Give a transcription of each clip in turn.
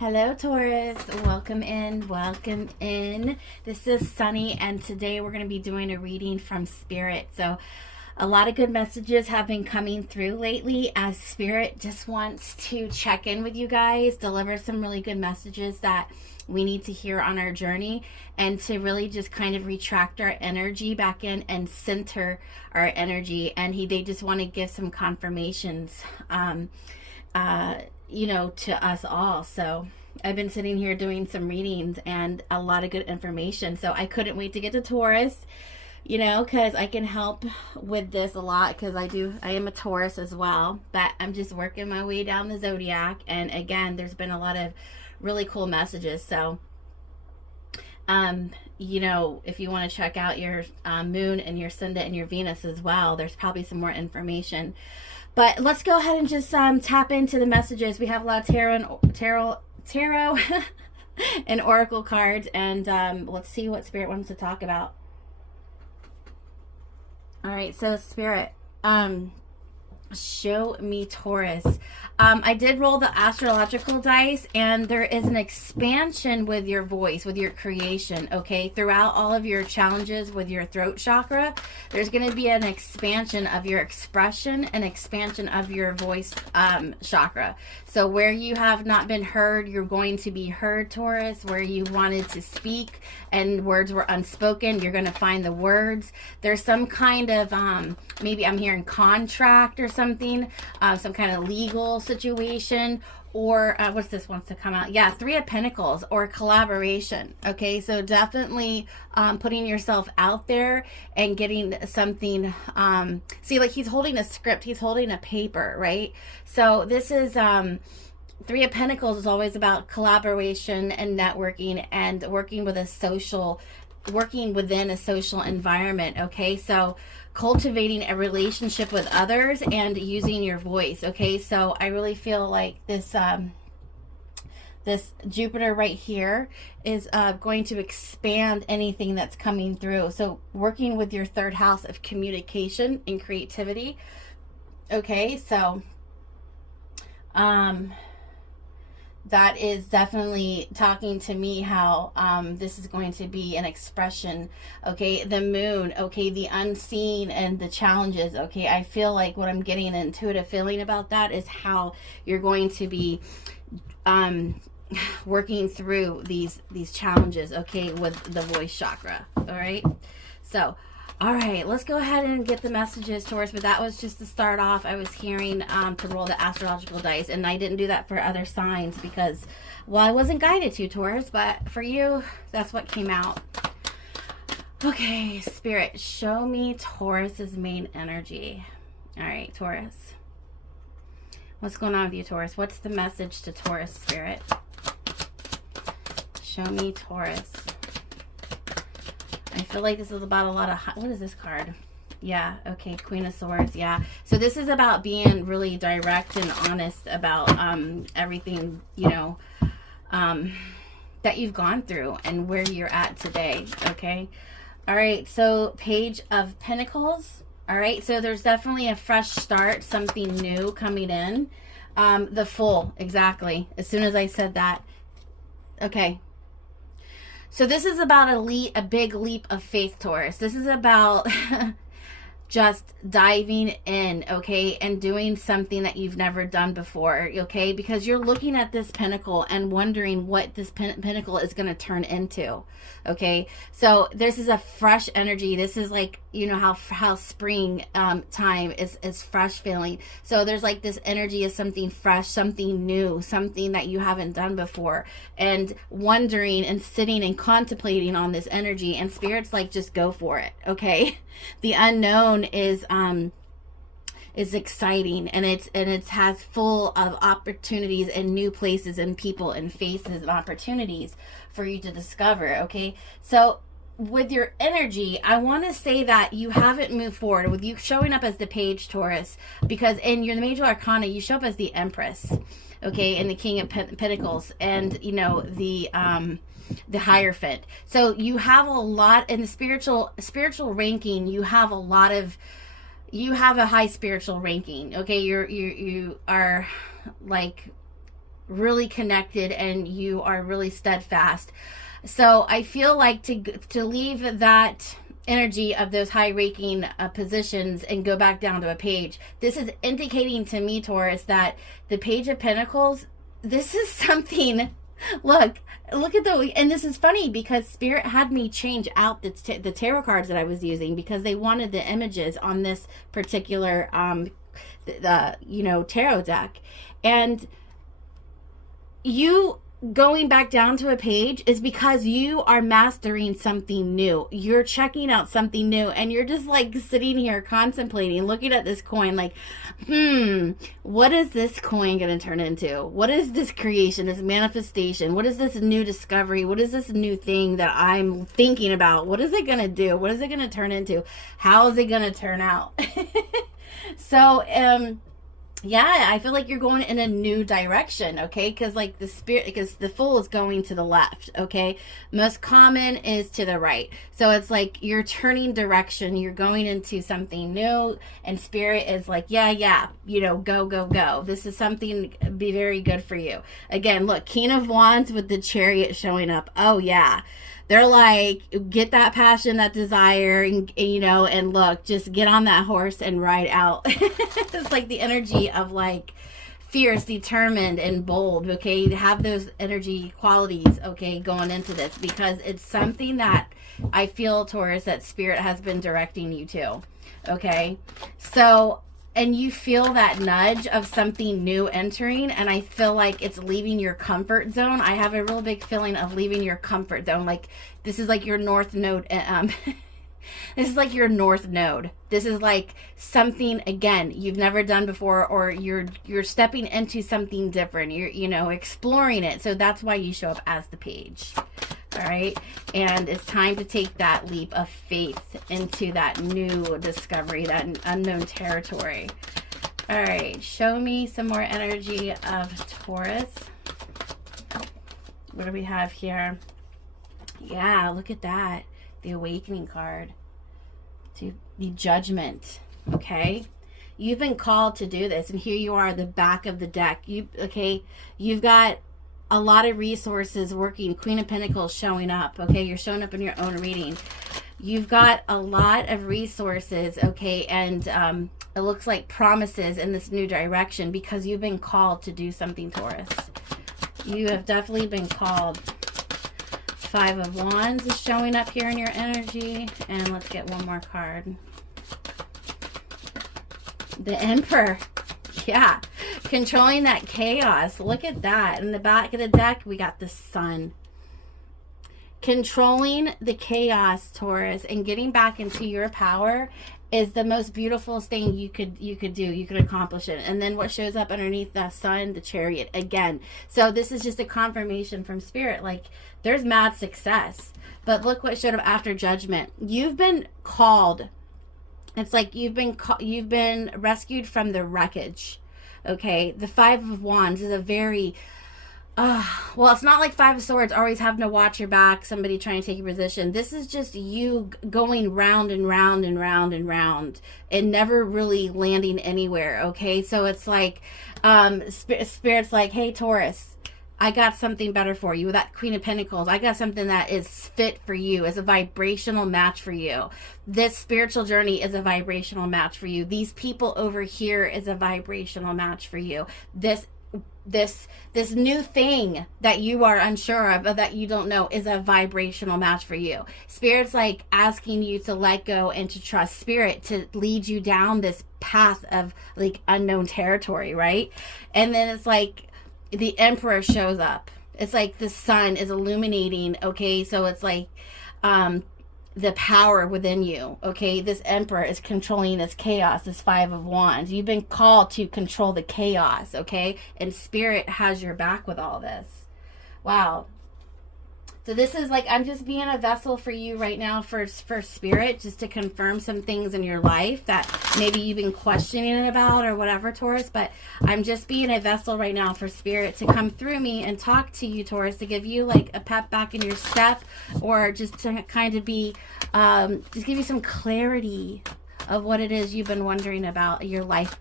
Hello, Taurus. Welcome in. Welcome in. This is Sunny, and today we're going to be doing a reading from Spirit. So, a lot of good messages have been coming through lately as Spirit just wants to check in with you guys, deliver some really good messages that we need to hear on our journey, and to really just kind of retract our energy back in and center our energy. And they just want to give some confirmations. To us all. So I've been sitting here doing some readings and a lot of good information. So I couldn't wait to get to Taurus, because I can help with this a lot because I am a Taurus as well, but I'm just working my way down the zodiac. And again, there's been a lot of really cool messages. So, if you want to check out your moon and your ascendant and your Venus as well, there's probably some more information. But let's go ahead and just tap into the messages. We have a lot of tarot and oracle cards, and let's see what Spirit wants to talk about. All right, so Spirit, show me Taurus. I did roll the astrological dice, and there is an expansion with your voice, with your creation, okay? Throughout all of your challenges with your throat chakra, there's going to be an expansion of your expression, an expansion of your voice chakra. So where you have not been heard, you're going to be heard, Taurus. Where you wanted to speak and words were unspoken, you're going to find the words. There's some kind of, maybe I'm hearing contract or something, some kind of legal situation, or what's this wants to come out? Yeah, Three of Pentacles or collaboration. Okay, so definitely putting yourself out there and getting something. See, like he's holding a script, he's holding a paper, right? So this is Three of Pentacles is always about collaboration and networking and working within a social environment. Okay, so cultivating a relationship with others and using your voice. Okay, so I really feel like this this Jupiter right here is going to expand anything that's coming through. So working with your third house of communication and creativity. Okay, so that is definitely talking to me how this is going to be an expression. Okay, the moon, okay, the unseen and the challenges. Okay, I feel like what I'm getting an intuitive feeling about that is how you're going to be working through these challenges, okay, with the voice chakra. All right, so all right, let's go ahead and get the messages, Taurus. But that was just to start off. I was hearing to roll the astrological dice, and I didn't do that for other signs because, well, I wasn't guided to, Taurus. But for you, that's what came out. Okay, Spirit, show me Taurus's main energy. All right, Taurus. What's going on with you, Taurus? What's the message to Taurus, Spirit? Show me Taurus. I feel like this is about a lot of, what is this card? Yeah, okay, Queen of Swords, yeah. So this is about being really direct and honest about everything, that you've gone through and where you're at today, okay? All right, so Page of Pentacles. All right, so there's definitely a fresh start, something new coming in. The Fool, exactly, as soon as I said that. Okay. So this is about a big leap of faith, Taurus. This is about just diving in, okay, and doing something that you've never done before, okay, because you're looking at this pentacle and wondering what this pentacle is going to turn into, okay. So this is a fresh energy. This is like, how spring time is fresh feeling. So there's like this energy of something fresh, something new, something that you haven't done before, and wondering and sitting and contemplating on this energy. And Spirit's like, just go for it, okay. The unknown is exciting, and it has full of opportunities and new places and people and faces and opportunities for you to discover. Okay, so with your energy, I want to say that you haven't moved forward with you showing up as the Page, Taurus, because in your major arcana you show up as the Empress, okay, and the King of Pentacles, and the Hierophant. So you have a lot in the spiritual ranking. You have a high spiritual ranking. Okay, you are like really connected and you are really steadfast. So I feel like to leave that energy of those high ranking positions and go back down to a page, this is indicating to me, Taurus, that the Page of Pentacles, this is something, look at the, and this is funny because Spirit had me change out the tarot cards that I was using because they wanted the images on this particular tarot deck. And you going back down to a page is because you are mastering something new. You're checking out something new, and you're just like sitting here contemplating, looking at this coin like, what is this coin going to turn into? What is this creation, this manifestation? What is this new discovery? What is this new thing that I'm thinking about? What is it going to do? What is it going to turn into? How is it going to turn out? So, yeah, I feel like you're going in a new direction, okay? Because like the Spirit, because the Fool is going to the left, okay? Most common is to the right. So it's like you're turning direction, you're going into something new, and Spirit is like, yeah, go. This is something be very good for you. Again, look, King of Wands with the Chariot showing up. Oh yeah. They're like, get that passion, that desire, and look, just get on that horse and ride out. It's like the energy of like fierce, determined, and bold, okay? Have those energy qualities, okay, going into this, because it's something that I feel, Taurus, that Spirit has been directing you to, okay? So, and you feel that nudge of something new entering, and I feel like it's leaving your comfort zone. I have a real big feeling of leaving your comfort zone. Like this is like your north node. This is like your north node. This is like something, again, you've never done before, or you're stepping into something different. You're exploring it. So that's why you show up as the Page. All right. And it's time to take that leap of faith into that new discovery, that unknown territory. All right. Show me some more energy of Taurus. What do we have here? Yeah, look at that. The Awakening card. To the Judgment. Okay. You've been called to do this. And here you are, the back of the deck. You've got a lot of resources working. Queen of Pentacles showing up, okay? You're showing up in your own reading. You've got a lot of resources, okay? And it looks like promises in this new direction because you've been called to do something, Taurus. You have definitely been called. 5 of Wands is showing up here in your energy. And let's get one more card. The Emperor. Yeah. Controlling that chaos. Look at that. In the back of the deck, we got the Sun. Controlling the chaos, Taurus, and getting back into your power is the most beautiful thing you could do. You could accomplish it. And then what shows up underneath the Sun? The Chariot again. So this is just a confirmation from Spirit. Like, there's mad success. But look what showed up after Judgment. You've been called. It's like you've been rescued from the wreckage. Okay, the 5 of Wands is a very, well, it's not like 5 of Swords, always having to watch your back, somebody trying to take your position. This is just you going round and round and round and round and never really landing anywhere, okay? So it's like, Spirit's like, hey, Taurus, I got something better for you. With that Queen of Pentacles, I got something that is fit for you, is a vibrational match for you. This spiritual journey is a vibrational match for you. These people over here is a vibrational match for you. This new thing that you are unsure of, or that you don't know, is a vibrational match for you. Spirit's like asking you to let go and to trust Spirit to lead you down this path of like unknown territory, right? And then it's like the Emperor shows up. It's like the sun is illuminating, okay? So it's like the power within you, okay? This Emperor is controlling this chaos, this 5 of Wands. You've been called to control the chaos, okay? And Spirit has your back with all this. Wow. So this is like, I'm just being a vessel for you right now for Spirit, just to confirm some things in your life that maybe you've been questioning about or whatever, Taurus. But I'm just being a vessel right now for Spirit to come through me and talk to you, Taurus, to give you like a pep back in your step, or just to kind of be, just give you some clarity of what it is you've been wondering about your life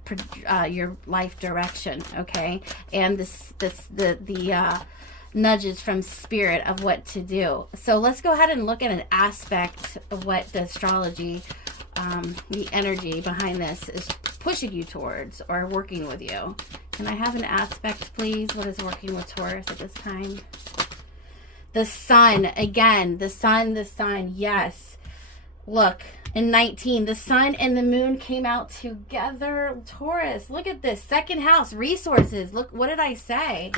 direction, okay? And the nudges from spirit of what to do. So let's go ahead and look at an aspect of what the astrology, the energy behind this is pushing you towards or working with you. Can I have an aspect, please? What is working with Taurus at this time? The sun, again, the sun, yes. Look, in 19, the sun and the moon came out together. Taurus, look at this. Second house, resources. Look, what did I say?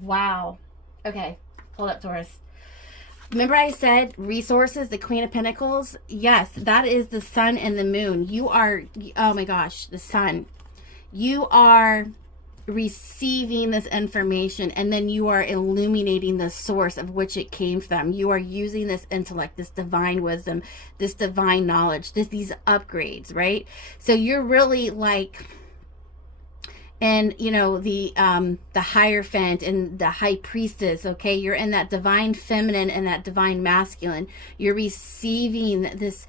Wow. Okay, hold up, Taurus. Remember I said resources, the Queen of Pentacles? Yes, that is the sun and the moon. You are, oh my gosh, the sun. You are receiving this information, and then you are illuminating the source of which it came from. You are using this intellect, this divine wisdom, this divine knowledge, these upgrades, right? So you're really like, and you know, the Hierophant and the High Priestess, okay? You're in that divine feminine and that divine masculine. You're receiving this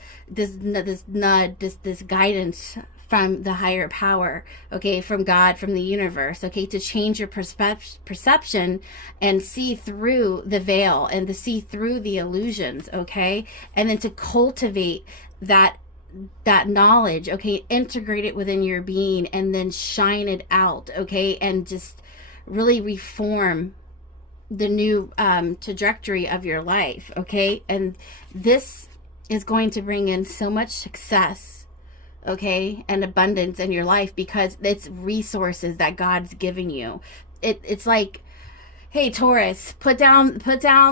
guidance from the higher power, okay, from God, from the universe, okay, to change your perception and see through the veil and to see through the illusions, okay, and then to cultivate that knowledge, okay, integrate it within your being and then shine it out, okay, and just really reform the new trajectory of your life, okay? And this is going to bring in so much success, okay, and abundance in your life because it's resources that God's giving you. It's like, hey, Taurus, put down,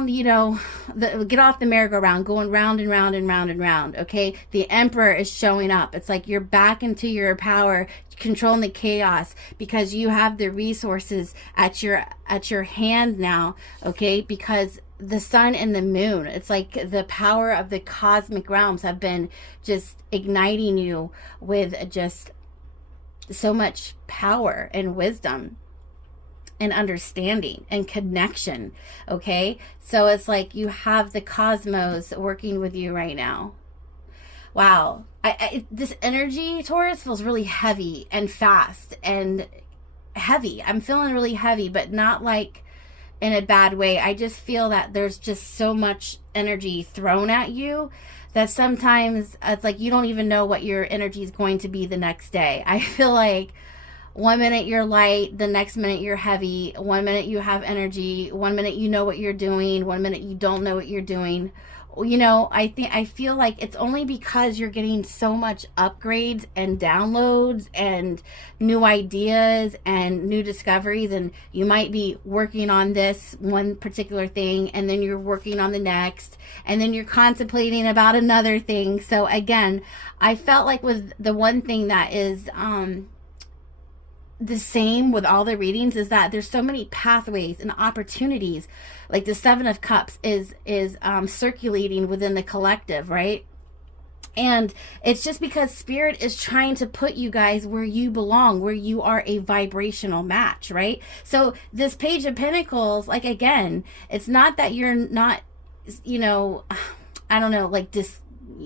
you know, get off the merry-go-round, going round and round and round and round, okay? The Emperor is showing up. It's like you're back into your power, controlling the chaos because you have the resources at your hand now, okay? Because the sun and the moon, it's like the power of the cosmic realms have been just igniting you with just so much power and wisdom and understanding and connection, okay? So it's like you have the cosmos working with you right now. Wow. This energy, Taurus, feels really heavy and fast and heavy. I'm feeling really heavy, but not like in a bad way. I just feel that there's just so much energy thrown at you that sometimes it's like you don't even know what your energy is going to be the next day. I feel like one minute you're light, the next minute you're heavy. One minute you have energy. One minute you know what you're doing. One minute you don't know what you're doing. You know, I feel like it's only because you're getting so much upgrades and downloads and new ideas and new discoveries, and you might be working on this one particular thing and then you're working on the next and then you're contemplating about another thing. So again, I felt like with the one thing that is the same with all the readings is that there's so many pathways and opportunities. Like the Seven of Cups is circulating within the collective, right? And it's just because Spirit is trying to put you guys where you belong, where you are a vibrational match, right? So this Page of Pentacles, like again, it's not that you're not, you know, I don't know, like just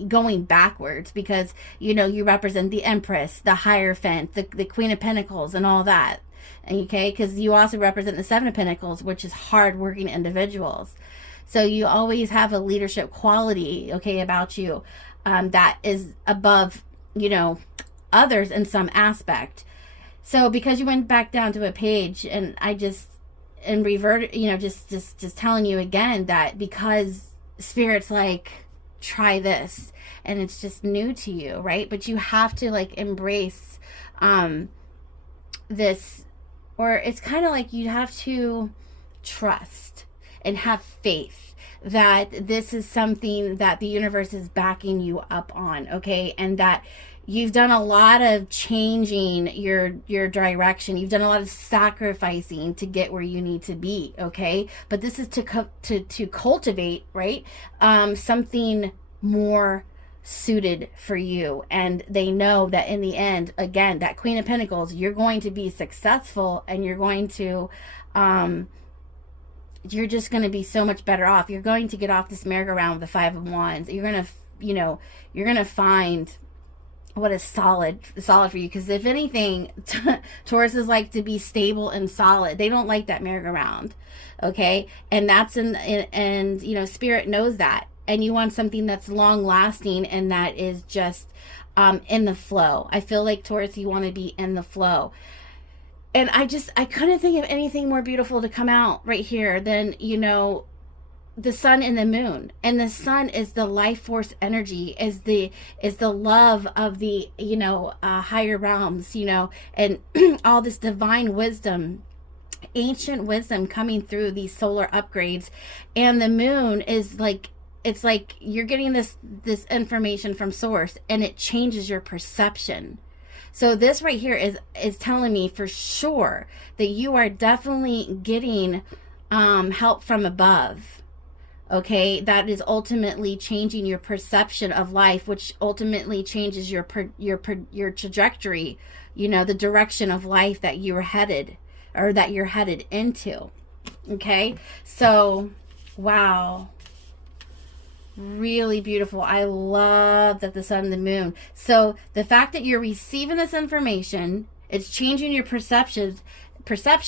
going backwards, because you know you represent the Empress, the Hierophant, the Queen of Pentacles and all that, okay, because you also represent the Seven of Pentacles, which is hard-working individuals. So you always have a leadership quality, okay, about you that is above, you know, others in some aspect. So because you went back down to a page, and I just and reverted, you know, just telling you again that because Spirit's like, try this, and it's just new to you, right? But you have to like embrace this, or it's kind of like you have to trust and have faith that this is something that the universe is backing you up on, okay? And that you've done a lot of changing your direction. You've done a lot of sacrificing to get where you need to be, okay? But this is to cultivate, right? Something more suited for you. And they know that in the end, again, that Queen of Pentacles, you're going to be successful, and you're going to, you're just going to be so much better off. You're going to get off this merry-go-round with the Five of Wands. You're going to, you know, you're going to find what is solid for you. Because if anything, Tauruses like to be stable and solid. They don't like that merry-go-round. Okay, and that's and you know, Spirit knows that, and you want something that's long lasting and that is just in the flow. I feel like, Taurus, you want to be in the flow. And I couldn't think of anything more beautiful to come out right here than, you know, the sun and the moon. And the sun is the life force energy, is the love of the, you know, higher realms, you know, and all this divine wisdom, ancient wisdom coming through these solar upgrades. And the moon is like, it's like you're getting this information from source, and it changes your perception. So this right here is telling me for sure that you are definitely getting help from above. Okay, that is ultimately changing your perception of life, which ultimately changes your trajectory, you know, the direction of life that you're headed, or that you're headed into. Okay, so wow, really beautiful. I love that the sun and the moon. So the fact that you're receiving this information, it's changing your perception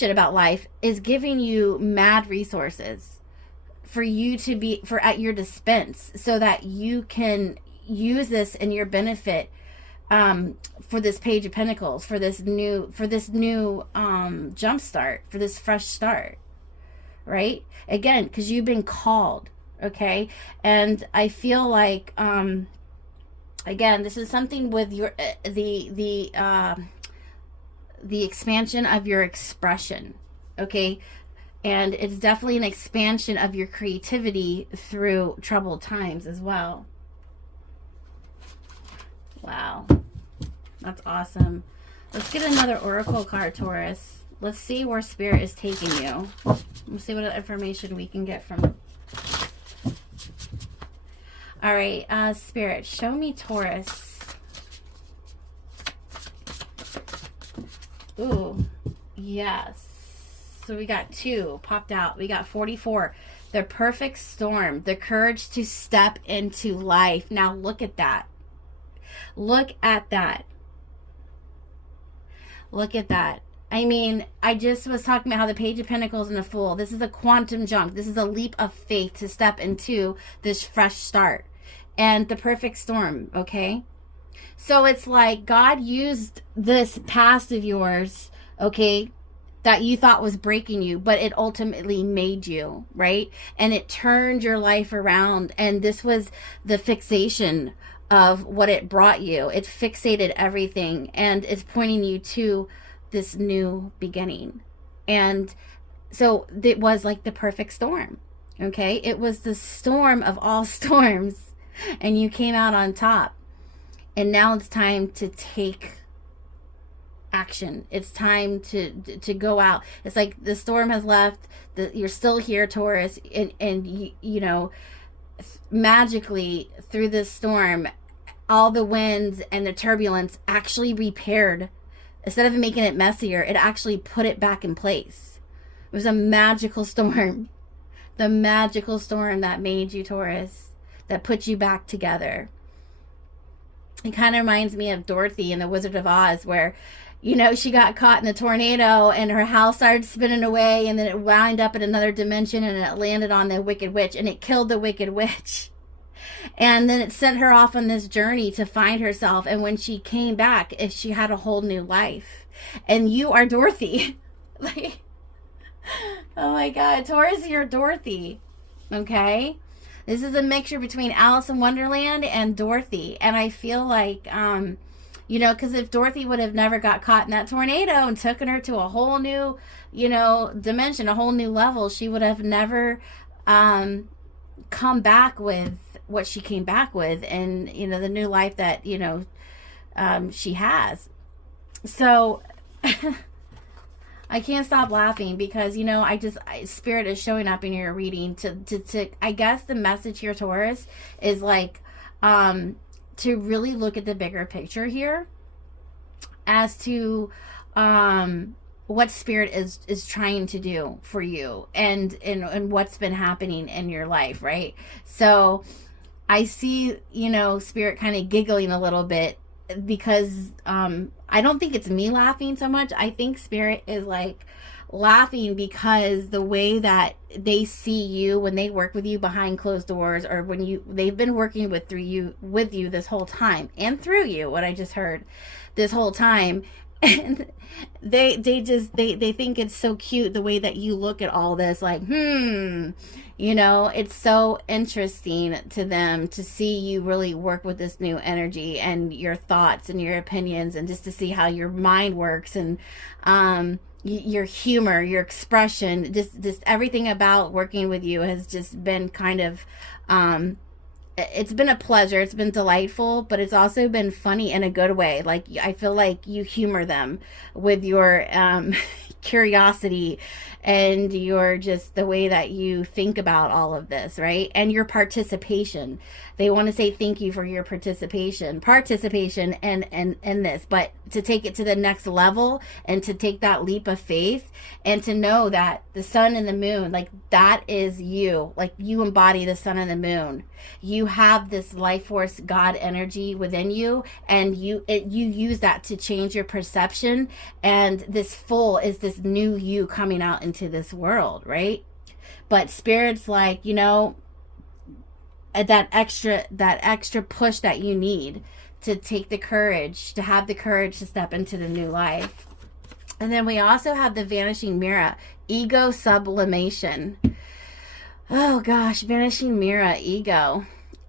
about life, is giving you mad resources for you to be at your dispense, so that you can use this in your benefit, for this Page of Pentacles, for this new jump start, for this fresh start, right? Again, because you've been called. Okay, and I feel like again, this is something with your the expansion of your expression. Okay, and it's definitely an expansion of your creativity through troubled times as well. Wow, that's awesome. Let's get another oracle card, Taurus. Let's see where Spirit is taking you. Let's see what information we can get from. All right, Spirit, show me Taurus. Ooh, yes. So we got 2 popped out. We got 44. The perfect storm, the courage to step into life. Now look at that. Look at that. Look at that. I mean, I just was talking about how the Page of Pentacles and the Fool, this is a quantum jump. This is a leap of faith to step into this fresh start. And the perfect storm, okay? So it's like God used this past of yours, okay, that you thought was breaking you, but it ultimately made you, right? And it turned your life around. And this was the fixation of what it brought you. It fixated everything, and it's pointing you to this new beginning. And so it was like the perfect storm, okay? It was the storm of all storms. And you came out on top. And now it's time to take action. It's time to go out. It's like the storm has left. You're still here, Taurus. And you know, magically through this storm, all the winds and the turbulence actually repaired. Instead of making it messier, it actually put it back in place. It was a magical storm. The magical storm that made you, Taurus, that put you back together. It kind of reminds me of Dorothy in The Wizard of Oz, where, you know, she got caught in the tornado and her house started spinning away, and then it wound up in another dimension and it landed on the Wicked Witch, and it killed the Wicked Witch. And then it sent her off on this journey to find herself. And when she came back, she had a whole new life. And you are Dorothy. Like, oh my God, Taurus, you're Dorothy. Okay? This is a mixture between Alice in Wonderland and Dorothy. And I feel like, you know, because if Dorothy would have never got caught in that tornado and taken her to a whole new, you know, dimension, a whole new level, she would have never come back with what she came back with, and, you know, the new life that, you know, she has. So I can't stop laughing because, you know, Spirit is showing up in your reading to I guess the message here, Taurus, is like to really look at the bigger picture here as to what Spirit is trying to do for you and what's been happening in your life, right? So I see, you know, Spirit kind of giggling a little bit because I don't think it's me laughing so much. I think Spirit is like laughing because the way that they see you when they work with you behind closed doors, or when they've been working with you this whole time, and through you, what I just heard this whole time. And they think it's so cute the way that you look at all this, like, you know, it's so interesting to them to see you really work with this new energy and your thoughts and your opinions, and just to see how your mind works, and your humor, your expression, just everything about working with you has just been kind of, it's been a pleasure. It's been delightful, but it's also been funny in a good way. Like, I feel like you humor them with your curiosity and your just the way that you think about all of this, right? And your participation. They want to say thank you for your participation and this, but to take it to the next level and to take that leap of faith and to know that the sun and the moon, like, that is you. Like, you embody the sun and the moon. You have this life force, God energy within you, and you use that to change your perception. And this full is this new you coming out into this world, right? But Spirit's like, you know, that extra push that you need to take the courage, to have the courage to step into the new life. And then we also have the vanishing mirror, ego sublimation. Oh gosh, vanishing mirror, ego.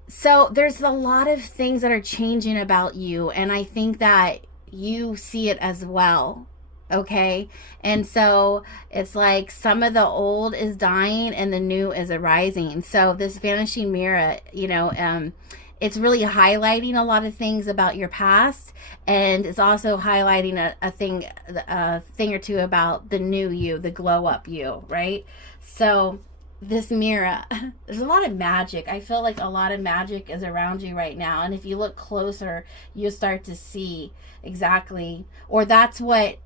So there's a lot of things that are changing about you, and I think that you see it as well. Okay, and so it's like some of the old is dying and the new is arising. So this vanishing mirror, you know, it's really highlighting a lot of things about your past, and it's also highlighting a thing or two about the new you, the glow up you, right? So this mirror, there's a lot of magic. I feel like a lot of magic is around you right now, and if you look closer, you'll start to see exactly, or that's what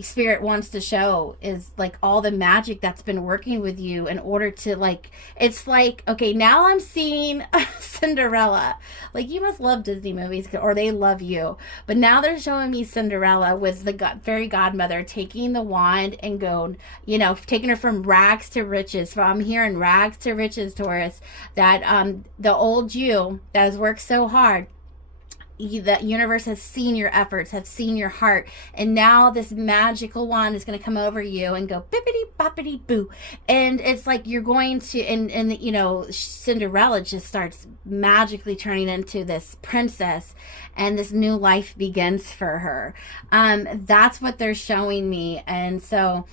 Spirit wants to show, is like all the magic that's been working with you in order to, like, it's like, okay, now I'm seeing Cinderella. Like, you must love Disney movies, or they love you, but now they're showing me Cinderella with the fairy godmother taking the wand and going, you know, taking her from rags to riches. So I'm hearing rags to riches, Taurus, that the old you that has worked so hard, the universe has seen your efforts, has seen your heart, and now this magical wand is going to come over you and go bippity boppity boo, and it's like you're going to, and you know, Cinderella just starts magically turning into this princess, and this new life begins for her. That's what they're showing me. And so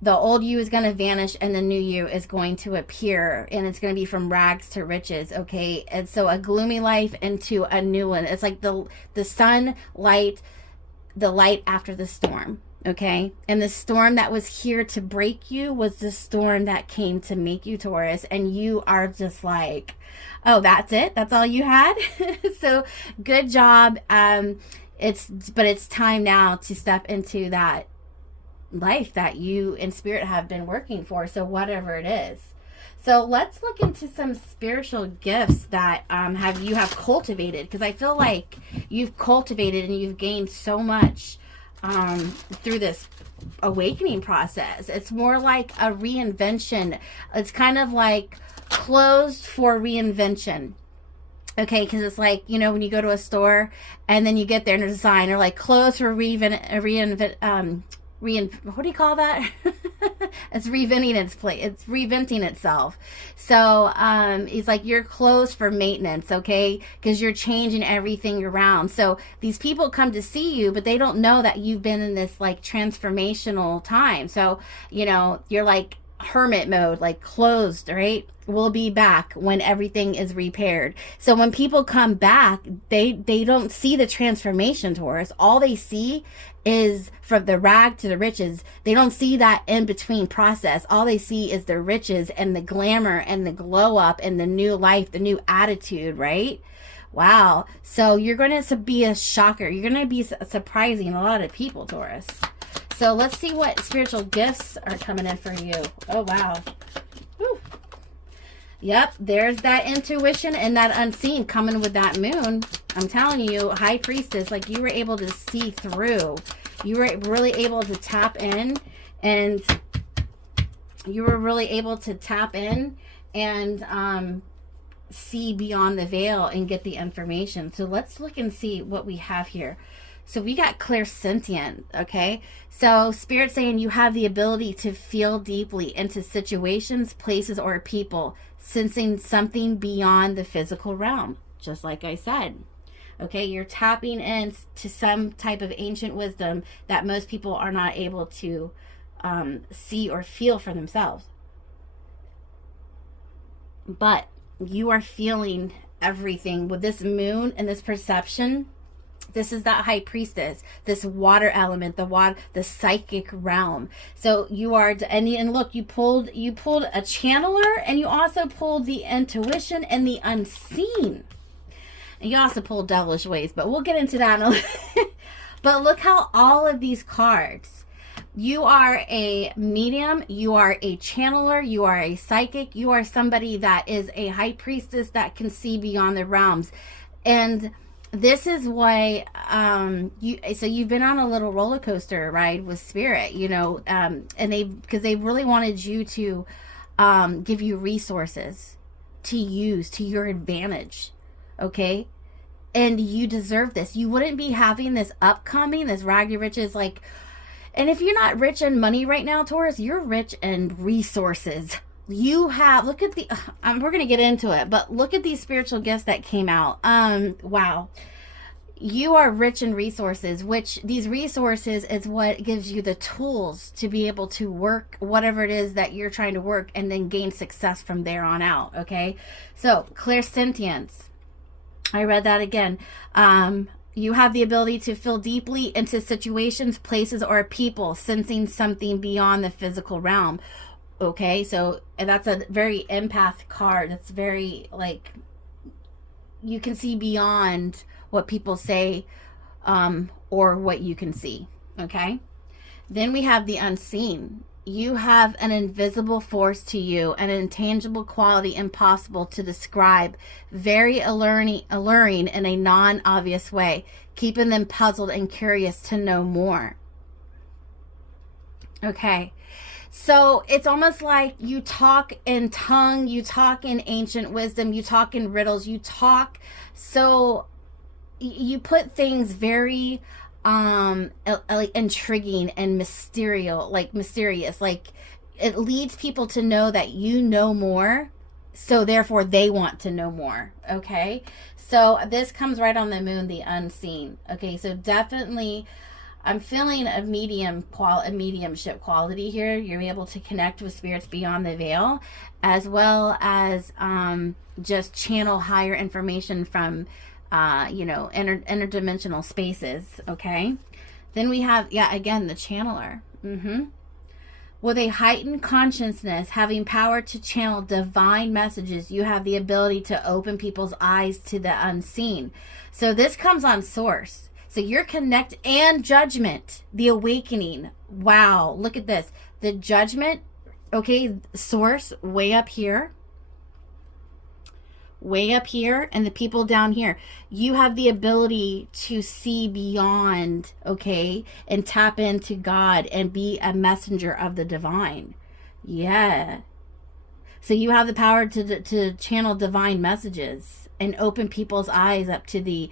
the old you is going to vanish and the new you is going to appear, and it's going to be from rags to riches. Okay. And so a gloomy life into a new one. It's like the sun light, the light after the storm. Okay. And the storm that was here to break you was the storm that came to make you, Taurus. And you are just like, oh, that's it. That's all you had. So good job. But it's time now to step into that life that you in Spirit have been working for. So whatever it is. So let's look into some spiritual gifts that you have cultivated, because I feel like you've cultivated and you've gained so much through this awakening process. It's more like a reinvention. It's kind of like closed for reinvention. Okay, because it's like, you know, when you go to a store and then you get there and there's a sign, or like closed for what do you call that? It's reventing itself. So he's like, you're closed for maintenance, okay? Because you're changing everything around. So these people come to see you, but they don't know that you've been in this like transformational time. So, you know, you're like hermit mode, like closed, right? We'll be back when everything is repaired. So when people come back, they don't see the transformation, Taurus. All they see is from the rag to the riches. They don't see that in between process. All they see is the riches and the glamour and the glow up and the new life, the new attitude, right? Wow. So you're going to be a shocker. You're going to be surprising a lot of people, Taurus. So let's see what spiritual gifts are coming in for you. Oh, wow. Whew. Yep, there's that intuition and that unseen coming with that moon. I'm telling you, High Priestess, like you were able to see through. You were really able to tap in, and you were really able to tap in and see beyond the veil and get the information. So let's look and see what we have here. So we got clairsentient, okay? So Spirit saying you have the ability to feel deeply into situations, places, or people, sensing something beyond the physical realm, just like I said. Okay, you're tapping into some type of ancient wisdom that most people are not able to see or feel for themselves. But you are feeling everything with this moon and this perception. This is that High Priestess, this water element, the psychic realm. So you are, and look, you pulled a channeler, and you also pulled the intuition and the unseen. And you also pulled devilish ways, but we'll get into that in a little. But look how all of these cards, you are a medium, you are a channeler, you are a psychic, you are somebody that is a High Priestess that can see beyond the realms. And this is why so you've been on a little roller coaster ride with Spirit, you know, and because they really wanted you to give you resources to use to your advantage, okay? And you deserve this. You wouldn't be having this raggedy riches, like, and if you're not rich in money right now, Taurus, you're rich in resources. You have, look at the, we're going to get into it, but look at these spiritual gifts that came out. Wow. You are rich in resources, which these resources is what gives you the tools to be able to work whatever it is that you're trying to work and then gain success from there on out. Okay. So clairsentience. I read that again. You have the ability to feel deeply into situations, places, or people, sensing something beyond the physical realm. Okay, so and that's a very empath card. It's very, like, you can see beyond what people say or what you can see. Okay, then we have the unseen. You have an invisible force to you, an intangible quality impossible to describe, very alluring in a non-obvious way, keeping them puzzled and curious to know more. Okay. So it's almost like you talk in tongue, you talk in ancient wisdom, you talk in riddles, you talk, so you put things very like intriguing and mysterious, like it leads people to know that you know more, so therefore they want to know more. Okay, so this comes right on the moon, the unseen. Okay, so definitely I'm feeling a mediumship quality here. You're able to connect with spirits beyond the veil, as well as just channel higher information from, interdimensional spaces. Okay. Then we have, again, the channeler. With a heightened consciousness, having power to channel divine messages, you have the ability to open people's eyes to the unseen. So this comes on source. So you're connected, and judgment, the awakening. Wow, look at this. The judgment, okay, source way up here, and the people down here. You have the ability to see beyond, okay, and tap into God and be a messenger of the divine. Yeah. So you have the power to channel divine messages and open people's eyes up to the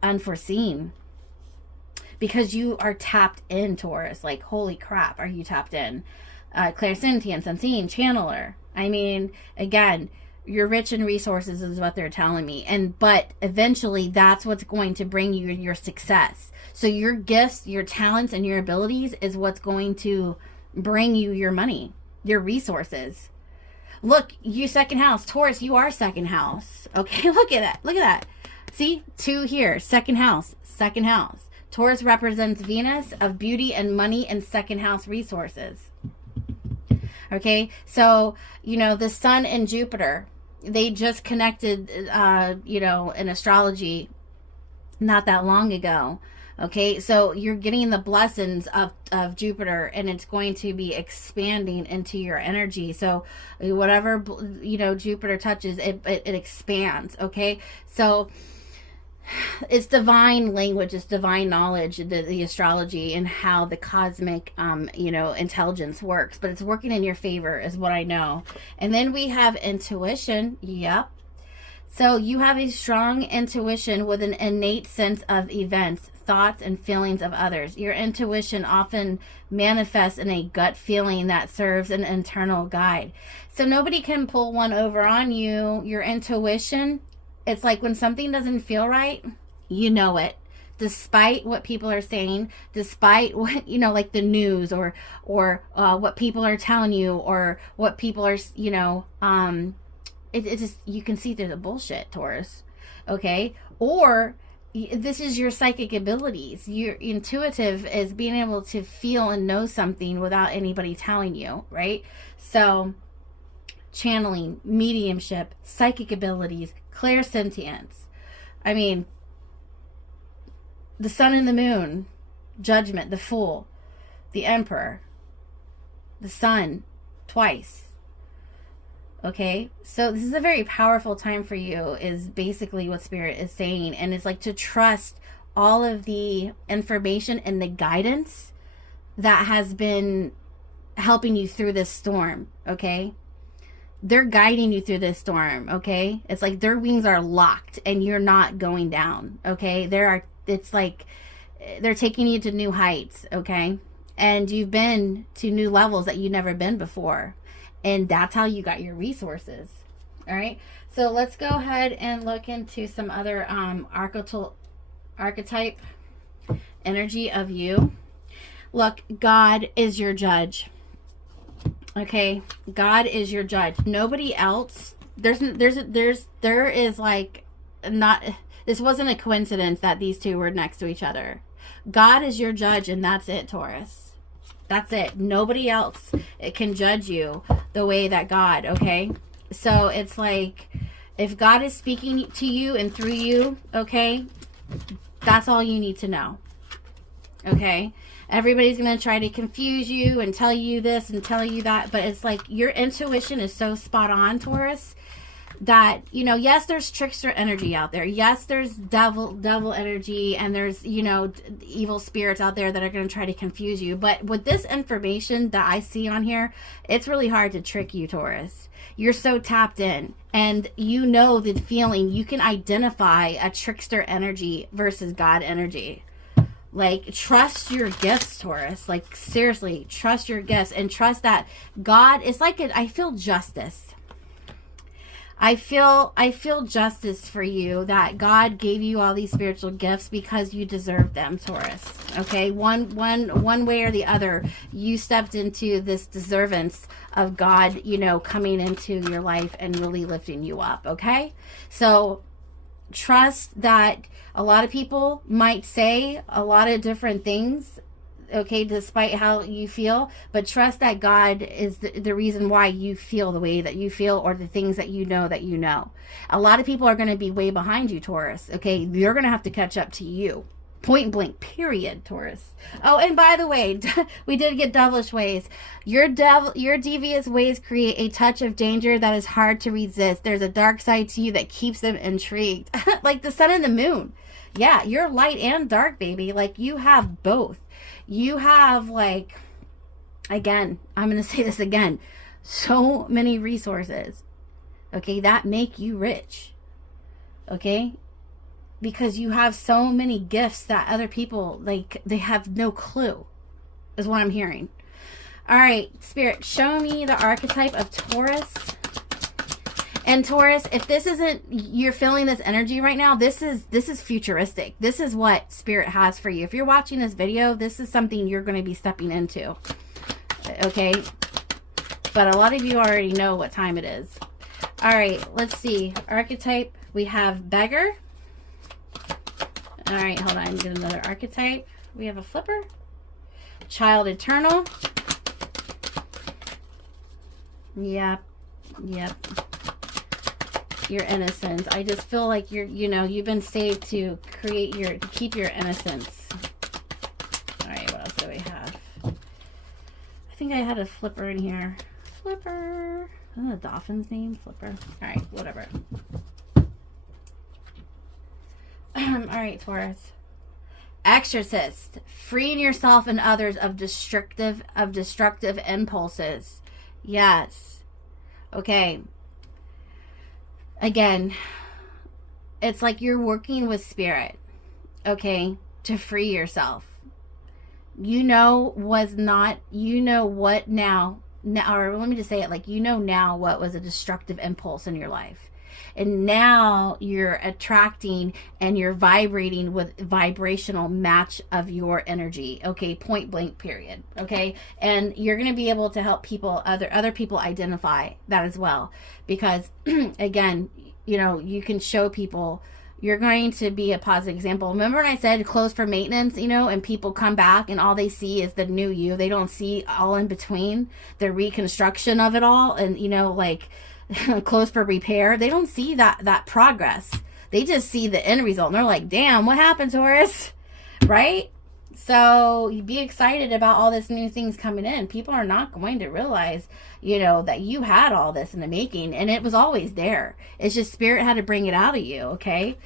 unforeseen, because you are tapped in, Taurus. Like, holy crap, are you tapped in? Clairsentience, unseen, channeler. I mean, again, you're rich in resources is what they're telling me, but eventually that's what's going to bring you your success. So your gifts, your talents, and your abilities is what's going to bring you your money, your resources. Look, you second house, Taurus, you are second house. Okay, look at that. See, 2 here, second house. Taurus represents Venus of beauty and money and second house resources. Okay, so, the sun and Jupiter, they just connected, in astrology not that long ago. Okay, so you're getting the blessings of Jupiter, and it's going to be expanding into your energy. So whatever, Jupiter touches, it expands. Okay, so it's divine language, it's divine knowledge, the astrology, and how the cosmic, you know, intelligence works. But it's working in your favor, is what I know. And then we have intuition. Yep. So you have a strong intuition with an innate sense of events, thoughts, and feelings of others. Your intuition often manifests in a gut feeling that serves an internal guide. So nobody can pull one over on you. Your intuition, it's like when something doesn't feel right, you know it. Despite what people are saying, despite what, you know, like the news or what people are telling you, or what people are, you know, it just, you can see through the bullshit, Taurus. Okay? Or this is your psychic abilities. Your intuitive is being able to feel and know something without anybody telling you, right? So channeling, mediumship, psychic abilities, clairsentience. I mean, the sun and the moon, judgment, the fool, the emperor, the sun, twice. Okay, so this is a very powerful time for you, is basically what Spirit is saying. And it's like to trust all of the information and the guidance that has been helping you through this storm. Okay, they're guiding you through this storm. Okay, it's like their wings are locked and you're not going down. Okay, it's like they're taking you to new heights. Okay, and you've been to new levels that you've never been before. And that's how you got your resources. All right. So let's go ahead and look into some other archetype energy of you. Look, God is your judge. Okay. God is your judge. Nobody else. There is like not, this wasn't a coincidence that these two were next to each other. God is your judge, and that's it, Taurus. That's it. Nobody else can judge you the way that God, okay? So it's like, if God is speaking to you and through you, okay, that's all you need to know, okay? Everybody's going to try to confuse you and tell you this and tell you that, but it's like your intuition is so spot on, Taurus, that, you know, yes, there's trickster energy out there. Yes, there's devil energy, and there's, you know, evil spirits out there that are going to try to confuse you. But with this information that I see on here, it's really hard to trick you, Taurus. You're so tapped in, and you know the feeling. You can identify a trickster energy versus God energy. Like, trust your gifts, Taurus. Like, seriously, trust your gifts, and trust that God is like I feel justice. I feel justice for you, that God gave you all these spiritual gifts because you deserve them, Taurus. Okay, one way or the other, you stepped into this deservance of God, you know, coming into your life and really lifting you up. Okay, so trust that a lot of people might say a lot of different things, okay, despite how you feel, but trust that God is the reason why you feel the way that you feel, or the things that you know that you know. A lot of people are going to be way behind you, Taurus. Okay, you're going to have to catch up to you. Point blank, period, Taurus. Oh, and by the way, we did get devilish ways. Your devious ways create a touch of danger that is hard to resist. There's a dark side to you that keeps them intrigued. Like the sun and the moon. Yeah, you're light and dark, baby. Like, you have both. You have, like, again, I'm going to say this again, so many resources, okay, that make you rich, okay, because you have so many gifts that other people, like, they have no clue, is what I'm hearing. All right, Spirit, show me the archetype of Taurus. And Taurus, if this isn't, you're feeling this energy right now, this is futuristic. This is what Spirit has for you. If you're watching this video, this is something you're going to be stepping into. Okay? But a lot of you already know what time it is. All right, let's see. Archetype, we have Beggar. All right, hold on. Get another archetype. We have a Flipper. Child Eternal. Yep. Your innocence. I just feel like you've been saved to keep your innocence. All right, what else do we have? I think I had a Flipper in here. Flipper. Isn't that a dolphin's name? Flipper. All right, whatever. right, Taurus. Exorcist, freeing yourself and others of destructive impulses. Yes. Okay. Again, it's like you're working with spirit, okay, to free yourself. You know what now, or let me just say it, like, you know now what was a destructive impulse in your life. And now you're attracting and you're vibrating with vibrational match of your energy. Okay, point blank, period. Okay, and you're going to be able to help people, other people identify that as well. Because again, you know, you can show people you're going to be a positive example. Remember when I said close for maintenance, you know, and people come back and all they see is the new you. They don't see all in between, the reconstruction of it all, and, you know, like, close for repair. They don't see that progress. They just see the end result and they're like, damn, what happened, Taurus? Right? So you be excited about all this new things coming in. People are not going to realize, you know, that you had all this in the making, and it was always there. It's just spirit had to bring it out of you. Okay.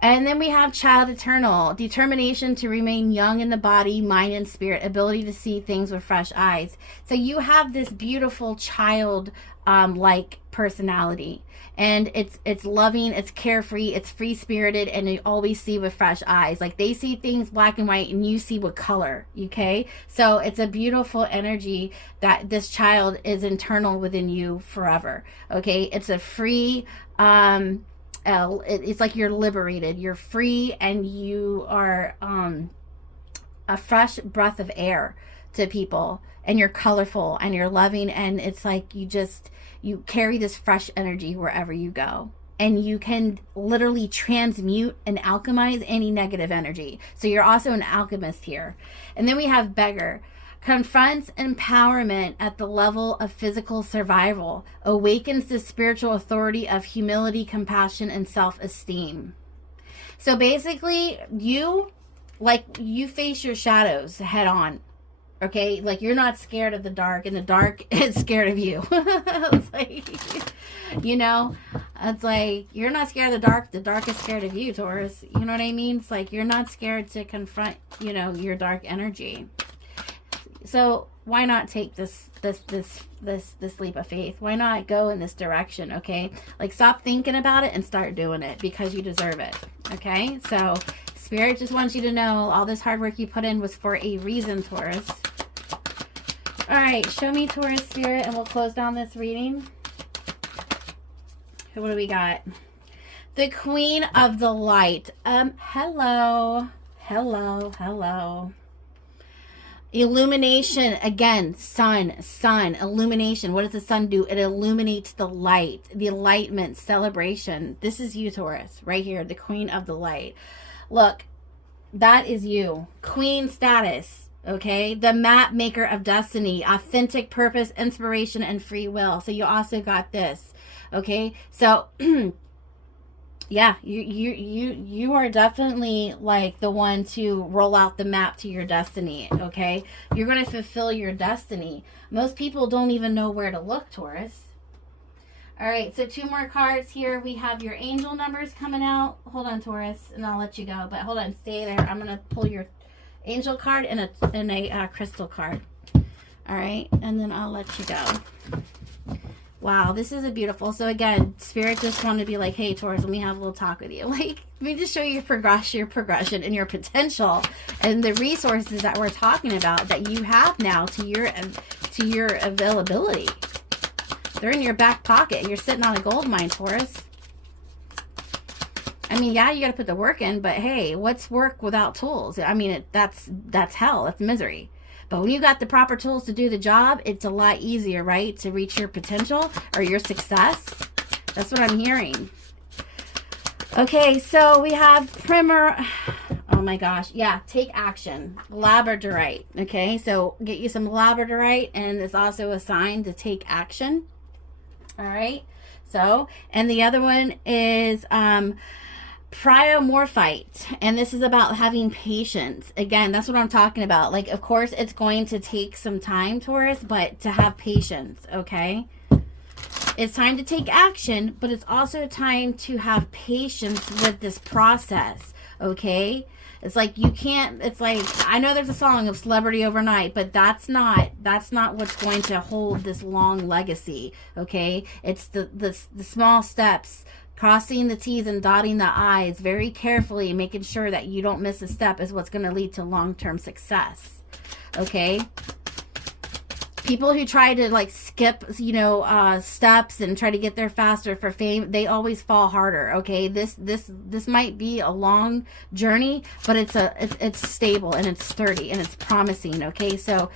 And then we have child eternal, determination to remain young in the body, mind, and spirit, ability to see things with fresh eyes. So you have this beautiful child like personality, and it's loving, it's carefree, it's free spirited, and you always see with fresh eyes. Like, they see things black and white and you see with color. Okay, so it's a beautiful energy that this child is internal within you forever. Okay, it's a free it's like you're liberated, you're free, and you are a fresh breath of air to people, and you're colorful and you're loving, and it's like you carry this fresh energy wherever you go, and you can literally transmute and alchemize any negative energy. So you're also an alchemist here. And then we have beggar, confronts empowerment at the level of physical survival, awakens the spiritual authority of humility, compassion, and self-esteem. So basically, you face your shadows head on. Okay, like, you're not scared of the dark, and the dark is scared of you. It's like, you know, it's like, you're not scared of the dark is scared of you, Taurus. You know what I mean? It's like, you're not scared to confront, you know, your dark energy. So why not take this leap of faith? Why not go in this direction? Okay, like, stop thinking about it and start doing it, because you deserve it. Okay, so spirit just wants you to know all this hard work you put in was for a reason, Taurus. All right, show me, Taurus spirit, and we'll close down this reading. What do we got? The Queen of the Light. Hello. Illumination, again, sun, illumination. What does the sun do? It illuminates the light, the enlightenment, celebration. This is you, Taurus, right here, the Queen of the Light. Look, that is you. Queen status, okay? The map maker of destiny, authentic purpose, inspiration, and free will. So you also got this, okay? So yeah, you are definitely like the one to roll out the map to your destiny, okay? You're going to fulfill your destiny. Most people don't even know where to look, Taurus. All right, so 2 more cards here. We have your angel numbers coming out. Hold on, Taurus, and I'll let you go. But hold on, stay there. I'm going to pull your angel card and a crystal card. All right, and then I'll let you go. Wow, this is a beautiful. So again, spirit just wanted to be like, hey, Taurus, let me have a little talk with you. Like, let me just show you your progression and your potential and the resources that we're talking about that you have now to your availability. They're in your back pocket. You're sitting on a gold mine, Taurus. I mean, yeah, you got to put the work in, but hey, what's work without tools? I mean, that's hell. That's misery. But when you got the proper tools to do the job, it's a lot easier, right? To reach your potential or your success. That's what I'm hearing. Okay, so we have primer. Oh my gosh. Yeah, take action. Labradorite. Okay, so get you some labradorite, and it's also a sign to take action. All right. So, and the other one is Priomorphite, and this is about having patience. Again, that's what I'm talking about. Like, of course, it's going to take some time, Taurus, but to have patience, okay? It's time to take action, but it's also time to have patience with this process, okay? It's like you can't, it's like, I know there's a song of celebrity overnight, but that's not what's going to hold this long legacy, okay? It's the small steps, crossing the T's and dotting the I's very carefully, making sure that you don't miss a step is what's going to lead to long-term success, okay? People who try to like skip, you know, steps and try to get there faster for fame, they always fall harder. Okay, this might be a long journey, but it's stable and it's sturdy and it's promising. Okay, so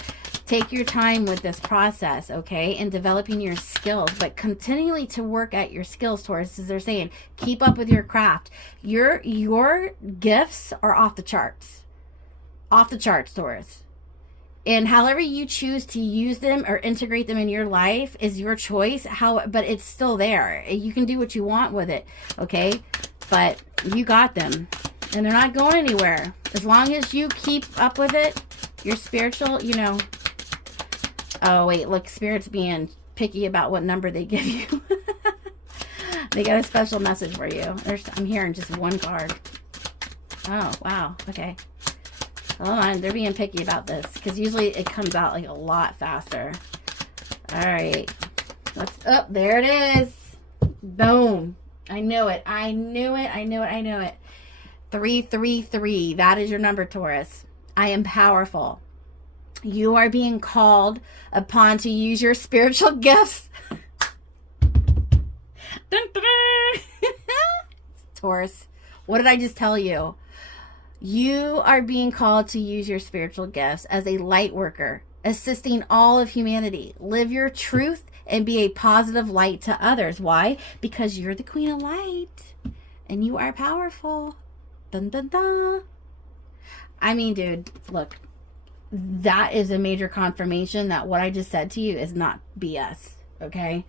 take your time with this process, okay, and developing your skills, but continually to work at your skills, Taurus, as they're saying, keep up with your craft. Your gifts are off the charts, Taurus. And however you choose to use them or integrate them in your life is your choice. But it's still there. You can do what you want with it, okay? But you got them, and they're not going anywhere. As long as you keep up with it, your spiritual, you know. Oh, wait, look, Spirit's being picky about what number they give you. They got a special message for you. I'm hearing just one card. Oh, wow, okay. Hold on, they're being picky about this because usually it comes out like a lot faster. All right, oh, there it is. Boom. I knew it. 333. That is your number, Taurus. I am powerful. You are being called upon to use your spiritual gifts. Dun, dun, dun. Taurus, what did I just tell you? You are being called to use your spiritual gifts as a light worker, assisting all of humanity. Live your truth and be a positive light to others. Why? Because you're the queen of light and you are powerful. Dun, dun, dun. I mean, dude, look, that is a major confirmation that what I just said to you is not BS, okay?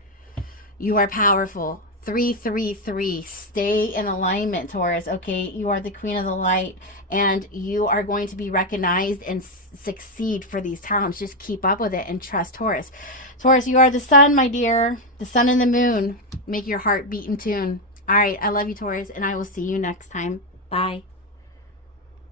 You are powerful. 333. Stay in alignment, Taurus. Okay, you are the queen of the light, and you are going to be recognized and succeed for these talents. Just keep up with it and trust Taurus. Taurus, you are the sun, my dear. The sun and the moon. Make your heart beat in tune. All right, I love you, Taurus, and I will see you next time. Bye.